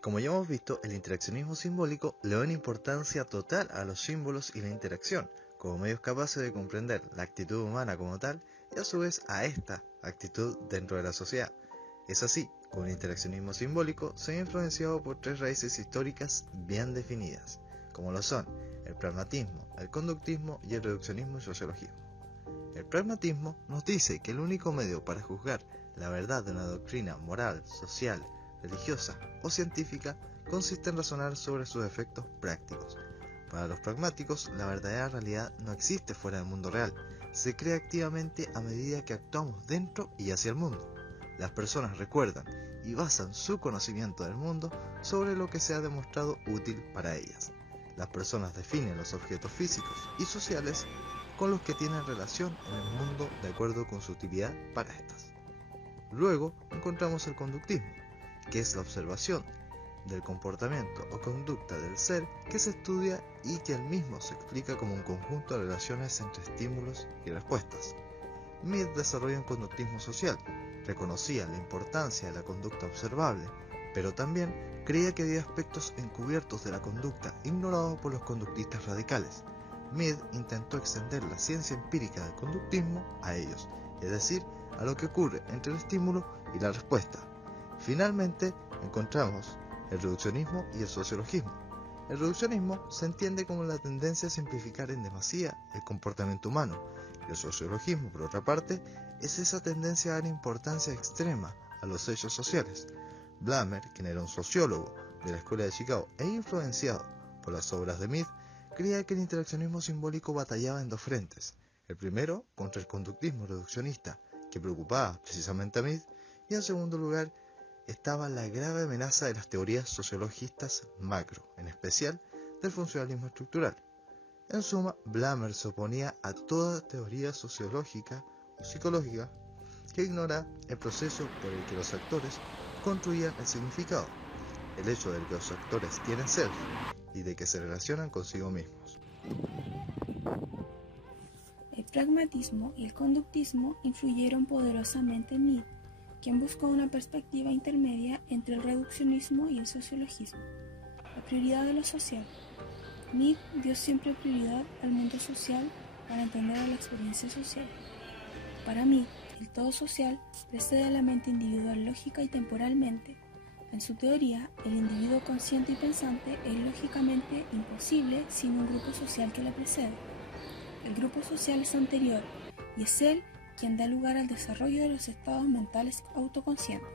Como ya hemos visto, el interaccionismo simbólico le da una importancia total a los símbolos y la interacción, como medios capaces de comprender la actitud humana como tal y a su vez a esta actitud dentro de la sociedad. Es así, con el interaccionismo simbólico se ha influenciado por tres raíces históricas bien definidas, como lo son el pragmatismo, el conductismo y el reduccionismo y sociologismo. El pragmatismo nos dice que el único medio para juzgar la verdad de una doctrina moral, social, religiosa o científica consiste en razonar sobre sus efectos prácticos. Para los pragmáticos, la verdadera realidad no existe fuera del mundo real, se crea activamente a medida que actuamos dentro y hacia el mundo. Las personas recuerdan y basan su conocimiento del mundo sobre lo que se ha demostrado útil para ellas. Las personas definen los objetos físicos y sociales con los que tienen relación en el mundo de acuerdo con su utilidad para estas. Luego encontramos el conductismo, que es la observación del comportamiento o conducta del ser que se estudia y que el mismo se explica como un conjunto de relaciones entre estímulos y respuestas. Mead desarrolla un conductismo social, reconocía la importancia de la conducta observable, pero también creía que había aspectos encubiertos de la conducta ignorados por los conductistas radicales. Mead intentó extender la ciencia empírica del conductismo a ellos, es decir, a lo que ocurre entre el estímulo y la respuesta. Finalmente, encontramos el reduccionismo y el sociologismo. El reduccionismo se entiende como la tendencia a simplificar en demasía el comportamiento humano, y el sociologismo, por otra parte, es esa tendencia a dar importancia extrema a los hechos sociales. Blammer, quien era un sociólogo de la Escuela de Chicago e influenciado por las obras de Mead, creía que el interaccionismo simbólico batallaba en dos frentes. El primero, contra el conductismo reduccionista, que preocupaba precisamente a Mead, y en segundo lugar, estaba la grave amenaza de las teorías sociologistas macro, en especial del funcionalismo estructural. En suma, Blammer se oponía a toda teoría sociológica o psicológica que ignora el proceso por el que los actores construían el significado, el hecho de que los actores tienen self y de que se relacionan consigo mismos. El pragmatismo y el conductismo influyeron poderosamente en Mead, quien buscó una perspectiva intermedia entre el reduccionismo y el sociologismo. La prioridad de lo social. Mead dio siempre prioridad al mundo social para entender a la experiencia social. Para Mead, el todo social precede a la mente individual lógica y temporalmente. En su teoría, el individuo consciente y pensante es lógicamente imposible sin un grupo social que le precede. El grupo social es anterior y es él quien da lugar al desarrollo de los estados mentales autoconscientes.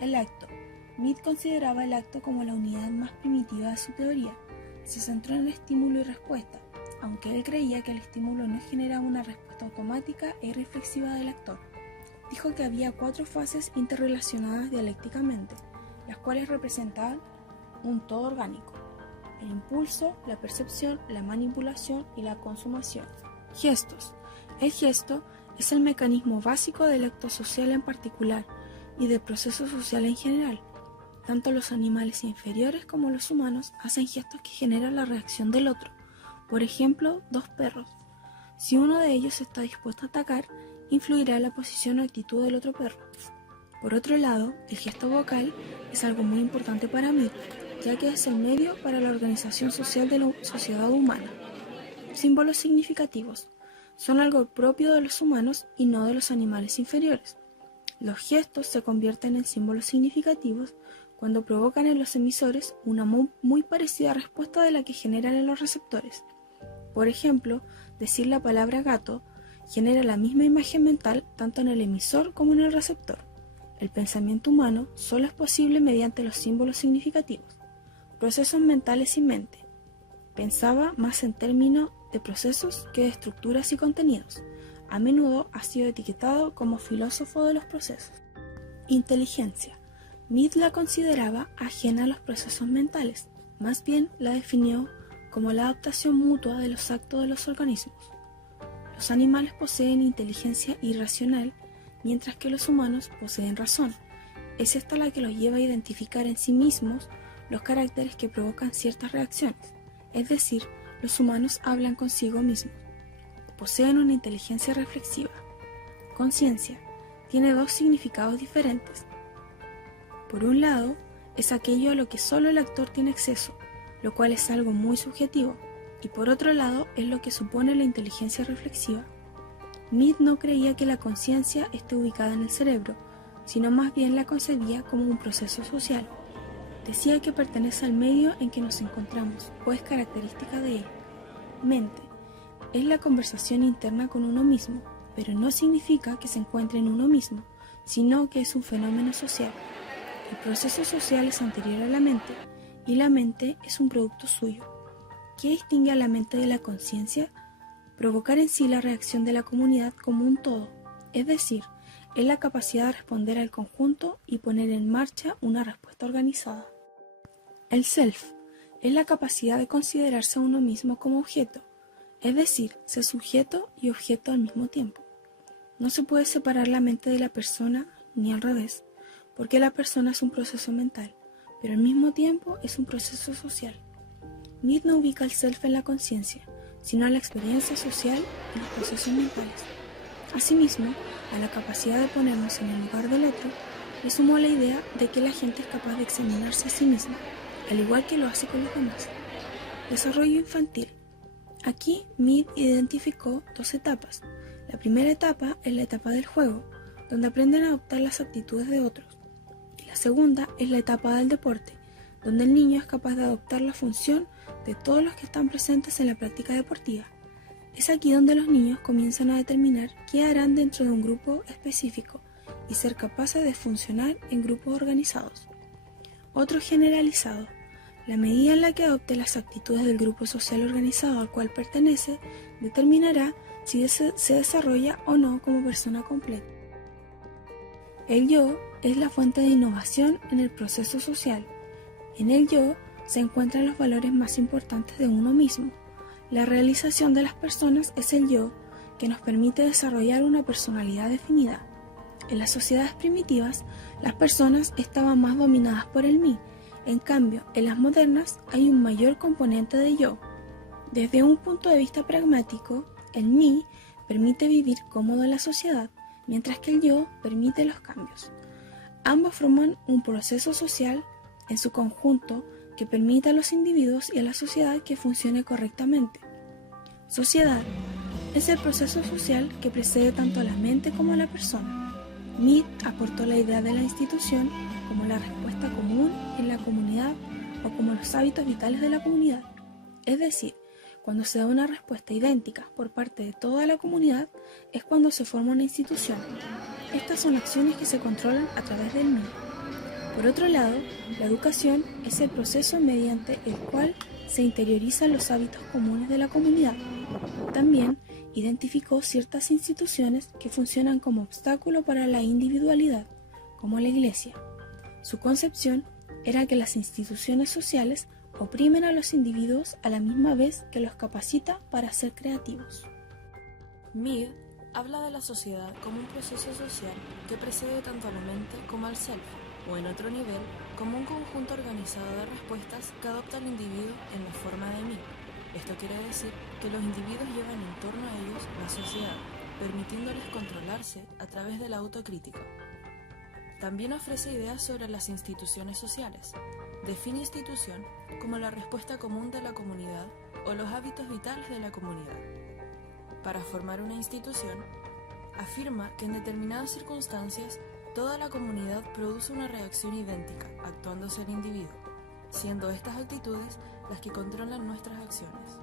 El acto. Mead consideraba el acto como la unidad más primitiva de su teoría. Se centró en el estímulo y respuesta, aunque él creía que el estímulo no generaba una respuesta automática e irreflexiva del actor. Dijo que había 4 fases interrelacionadas dialécticamente, las cuales representaban un todo orgánico: el impulso, la percepción, la manipulación y la consumación. Gestos. El gesto es el mecanismo básico del acto social en particular y del proceso social en general. Tanto los animales inferiores como los humanos hacen gestos que generan la reacción del otro. Por ejemplo, 2 perros. Si uno de ellos está dispuesto a atacar, influirá en la posición o actitud del otro perro. Por otro lado, el gesto vocal es algo muy importante para mí, ya que es el medio para la organización social de la sociedad humana. Símbolos significativos. Son algo propio de los humanos y no de los animales inferiores. Los gestos se convierten en símbolos significativos cuando provocan en los emisores una muy parecida respuesta de la que generan en los receptores. Por ejemplo, decir la palabra gato genera la misma imagen mental tanto en el emisor como en el receptor. El pensamiento humano solo es posible mediante los símbolos significativos. Procesos mentales sin mente. Pensaba más en términos de procesos que de estructuras y contenidos. A menudo ha sido etiquetado como filósofo de los procesos. Inteligencia. Mead la consideraba ajena a los procesos mentales, más bien la definió como la adaptación mutua de los actos de los organismos. Los animales poseen inteligencia irracional, mientras que los humanos poseen razón. Es esta la que los lleva a identificar en sí mismos los caracteres que provocan ciertas reacciones, es decir, los humanos hablan consigo mismos. Poseen una inteligencia reflexiva. Conciencia tiene 2 significados diferentes. Por un lado, es aquello a lo que solo el actor tiene acceso, lo cual es algo muy subjetivo, y por otro lado es lo que supone la inteligencia reflexiva. Mead no creía que la conciencia esté ubicada en el cerebro, sino más bien la concebía como un proceso social. Decía que pertenece al medio en que nos encontramos, o es característica de él. Mente es la conversación interna con uno mismo, pero no significa que se encuentre en uno mismo, sino que es un fenómeno social. El proceso social es anterior a la mente, y la mente es un producto suyo. ¿Qué distingue a la mente de la conciencia? Provocar en sí la reacción de la comunidad como un todo, es decir, es la capacidad de responder al conjunto y poner en marcha una respuesta organizada. El self es la capacidad de considerarse a uno mismo como objeto, es decir, ser sujeto y objeto al mismo tiempo. No se puede separar la mente de la persona, ni al revés, porque la persona es un proceso mental, pero al mismo tiempo es un proceso social. Mead no ubica el self en la conciencia, sino en la experiencia social y los procesos mentales. Asimismo, a la capacidad de ponernos en el lugar del otro, le sumó la idea de que la gente es capaz de examinarse a sí misma, al igual que lo hace con los demás. Desarrollo infantil. Aquí, Mead identificó dos etapas. La primera etapa es la etapa del juego, donde aprenden a adoptar las actitudes de otros. Y la segunda es la etapa del deporte, donde el niño es capaz de adoptar la función de todos los que están presentes en la práctica deportiva. Es aquí donde los niños comienzan a determinar qué harán dentro de un grupo específico y ser capaces de funcionar en grupos organizados. Otro generalizado. La medida en la que adopte las actitudes del grupo social organizado al cual pertenece determinará si se desarrolla o no como persona completa. El yo es la fuente de innovación en el proceso social. En el yo se encuentran los valores más importantes de uno mismo. La realización de las personas es el yo, que nos permite desarrollar una personalidad definida. En las sociedades primitivas, las personas estaban más dominadas por el mí. En cambio, en las modernas hay un mayor componente de yo. Desde un punto de vista pragmático, el mí permite vivir cómodo en la sociedad, mientras que el yo permite los cambios. Ambos forman un proceso social en su conjunto que permite a los individuos y a la sociedad que funcione correctamente. Sociedad es el proceso social que precede tanto a la mente como a la persona. Mead aportó la idea de la institución como la respuesta común en la comunidad o como los hábitos vitales de la comunidad. Es decir, cuando se da una respuesta idéntica por parte de toda la comunidad es cuando se forma una institución. Estas son acciones que se controlan a través del mí. Por otro lado, la educación es el proceso mediante el cual se interiorizan los hábitos comunes de la comunidad. También identificó ciertas instituciones que funcionan como obstáculo para la individualidad, como la Iglesia. Su concepción era que las instituciones sociales oprimen a los individuos a la misma vez que los capacita para ser creativos. Mead habla de la sociedad como un proceso social que precede tanto a la mente como al self, o en otro nivel, como un conjunto organizado de respuestas que adopta el individuo en la forma de mí. Esto quiere decir que los individuos llevan en torno a ellos la sociedad, permitiéndoles controlarse a través de la autocrítica. También ofrece ideas sobre las instituciones sociales. Define institución como la respuesta común de la comunidad o los hábitos vitales de la comunidad. Para formar una institución, afirma que en determinadas circunstancias toda la comunidad produce una reacción idéntica, actuándose el individuo, siendo estas actitudes las que controlan nuestras acciones.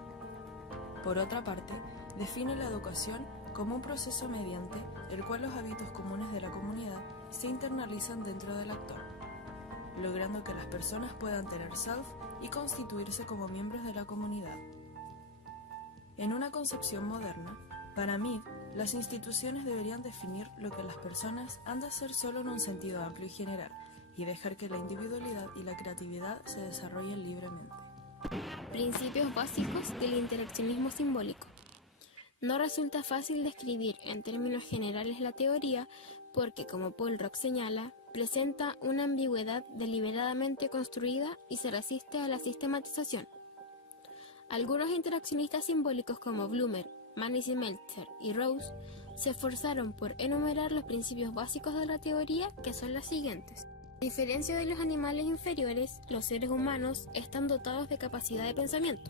Por otra parte, define la educación como un proceso mediante el cual los hábitos comunes de la comunidad se internalizan dentro del actor, logrando que las personas puedan tener self y constituirse como miembros de la comunidad. En una concepción moderna, para mí, las instituciones deberían definir lo que las personas han de hacer solo en un sentido amplio y general, y dejar que la individualidad y la creatividad se desarrollen libremente. Principios básicos del interaccionismo simbólico. No resulta fácil describir en términos generales la teoría porque, como Paul Rock señala, presenta una ambigüedad deliberadamente construida y se resiste a la sistematización. Algunos interaccionistas simbólicos como Blumer, Manis Meltzer y Rose se esforzaron por enumerar los principios básicos de la teoría, que son las siguientes. A diferencia de los animales inferiores, los seres humanos están dotados de capacidad de pensamiento.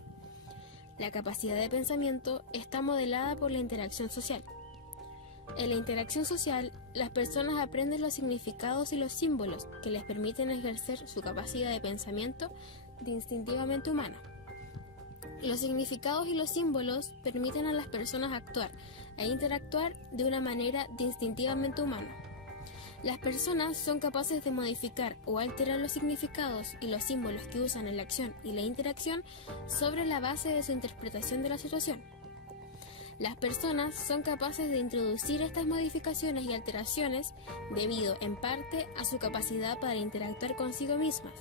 La capacidad de pensamiento está modelada por la interacción social. En la interacción social, las personas aprenden los significados y los símbolos que les permiten ejercer su capacidad de pensamiento instintivamente humana. Los significados y los símbolos permiten a las personas actuar e interactuar de una manera instintivamente humana. Las personas son capaces de modificar o alterar los significados y los símbolos que usan en la acción y la interacción sobre la base de su interpretación de la situación. Las personas son capaces de introducir estas modificaciones y alteraciones debido, en parte, a su capacidad para interactuar consigo mismas,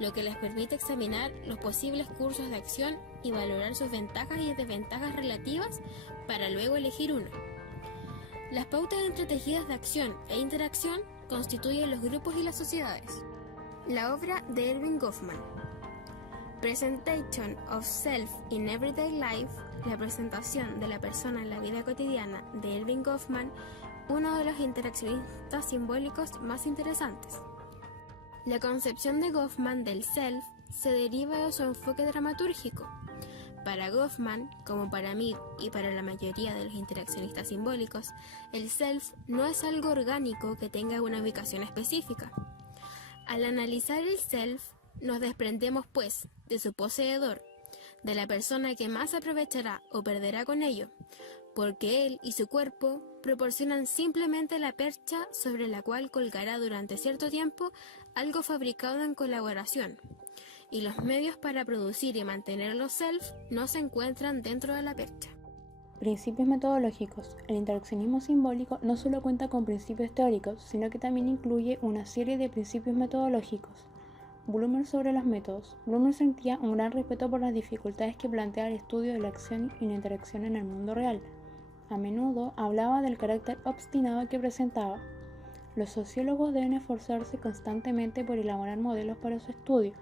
lo que les permite examinar los posibles cursos de acción y valorar sus ventajas y desventajas relativas para luego elegir uno. Las pautas entretejidas de acción e interacción constituyen los grupos y las sociedades. La obra de Erving Goffman, Presentation of Self in Everyday Life, la presentación de la persona en la vida cotidiana de Erving Goffman, uno de los interaccionistas simbólicos más interesantes. La concepción de Goffman del self se deriva de su enfoque dramatúrgico. Para Goffman, como para Mead y para la mayoría de los interaccionistas simbólicos, el self no es algo orgánico que tenga una ubicación específica. Al analizar el self, nos desprendemos pues de su poseedor, de la persona que más aprovechará o perderá con ello, porque él y su cuerpo proporcionan simplemente la percha sobre la cual colgará durante cierto tiempo algo fabricado en colaboración, y los medios para producir y mantener los self no se encuentran dentro de la percha. Principios metodológicos. El interaccionismo simbólico no solo cuenta con principios teóricos, sino que también incluye una serie de principios metodológicos. Bloomer sobre los métodos. Bloomer sentía un gran respeto por las dificultades que plantea el estudio de la acción y la interacción en el mundo real. A menudo hablaba del carácter obstinado que presentaba. Los sociólogos deben esforzarse constantemente por elaborar modelos para su estudio,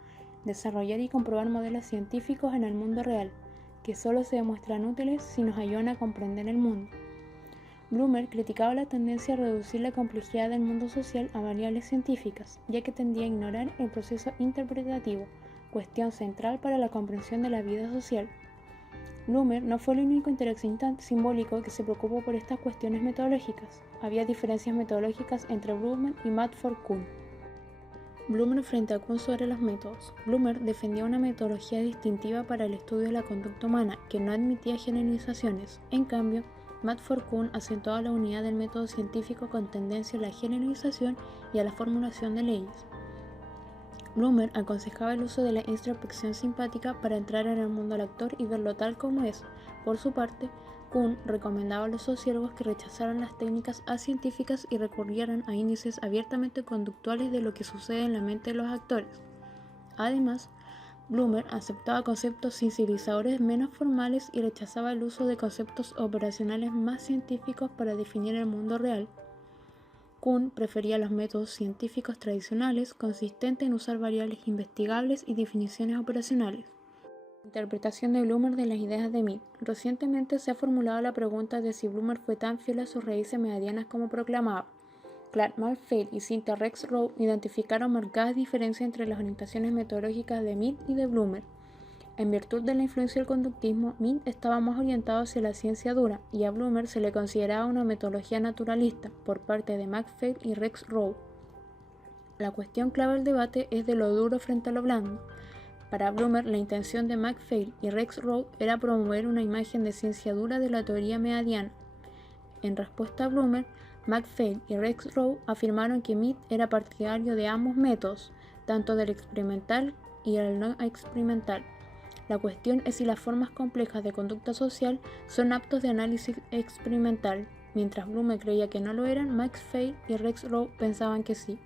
desarrollar y comprobar modelos científicos en el mundo real, que solo se demuestran útiles si nos ayudan a comprender el mundo. Bloomer criticaba la tendencia a reducir la complejidad del mundo social a variables científicas, ya que tendía a ignorar el proceso interpretativo, cuestión central para la comprensión de la vida social. Bloomer no fue el único interaccionista simbólico que se preocupó por estas cuestiones metodológicas. Había diferencias metodológicas entre Bloomer y Matford Kuhn. Bloomer frente a Kuhn sobre los métodos. Bloomer defendía una metodología distintiva para el estudio de la conducta humana que no admitía generalizaciones. En cambio, Matford Kuhn acentuaba la unidad del método científico con tendencia a la generalización y a la formulación de leyes. Bloomer aconsejaba el uso de la introspección simpática para entrar en el mundo del actor y verlo tal como es. Por su parte, Kuhn recomendaba a los sociólogos que rechazaran las técnicas acientíficas y recurrieran a índices abiertamente conductuales de lo que sucede en la mente de los actores. Además, Bloomer aceptaba conceptos sensibilizadores menos formales y rechazaba el uso de conceptos operacionales más científicos para definir el mundo real. Kuhn prefería los métodos científicos tradicionales, consistentes en usar variables investigables y definiciones operacionales. Interpretación de Bloomer de las ideas de Mead. Recientemente se ha formulado la pregunta de si Bloomer fue tan fiel a sus raíces medianas como proclamaba. Clark Maxfield y Cynthia Rexroth identificaron marcadas diferencias entre las orientaciones metodológicas de Mead y de Bloomer. En virtud de la influencia del conductismo, Mead estaba más orientado hacia la ciencia dura y a Bloomer se le consideraba una metodología naturalista por parte de Maxfield y Rexroth. La cuestión clave del debate es de lo duro frente a lo blando. Para Bloomer, la intención de Maxfield y Rexroth era promover una imagen de ciencia dura de la teoría meadiana. En respuesta a Bloomer, Maxfield y Rexroth afirmaron que Mead era partidario de ambos métodos, tanto del experimental y el no experimental. La cuestión es si las formas complejas de conducta social son aptos de análisis experimental. Mientras Bloomer creía que no lo eran, Maxfield y Rexroth pensaban que sí.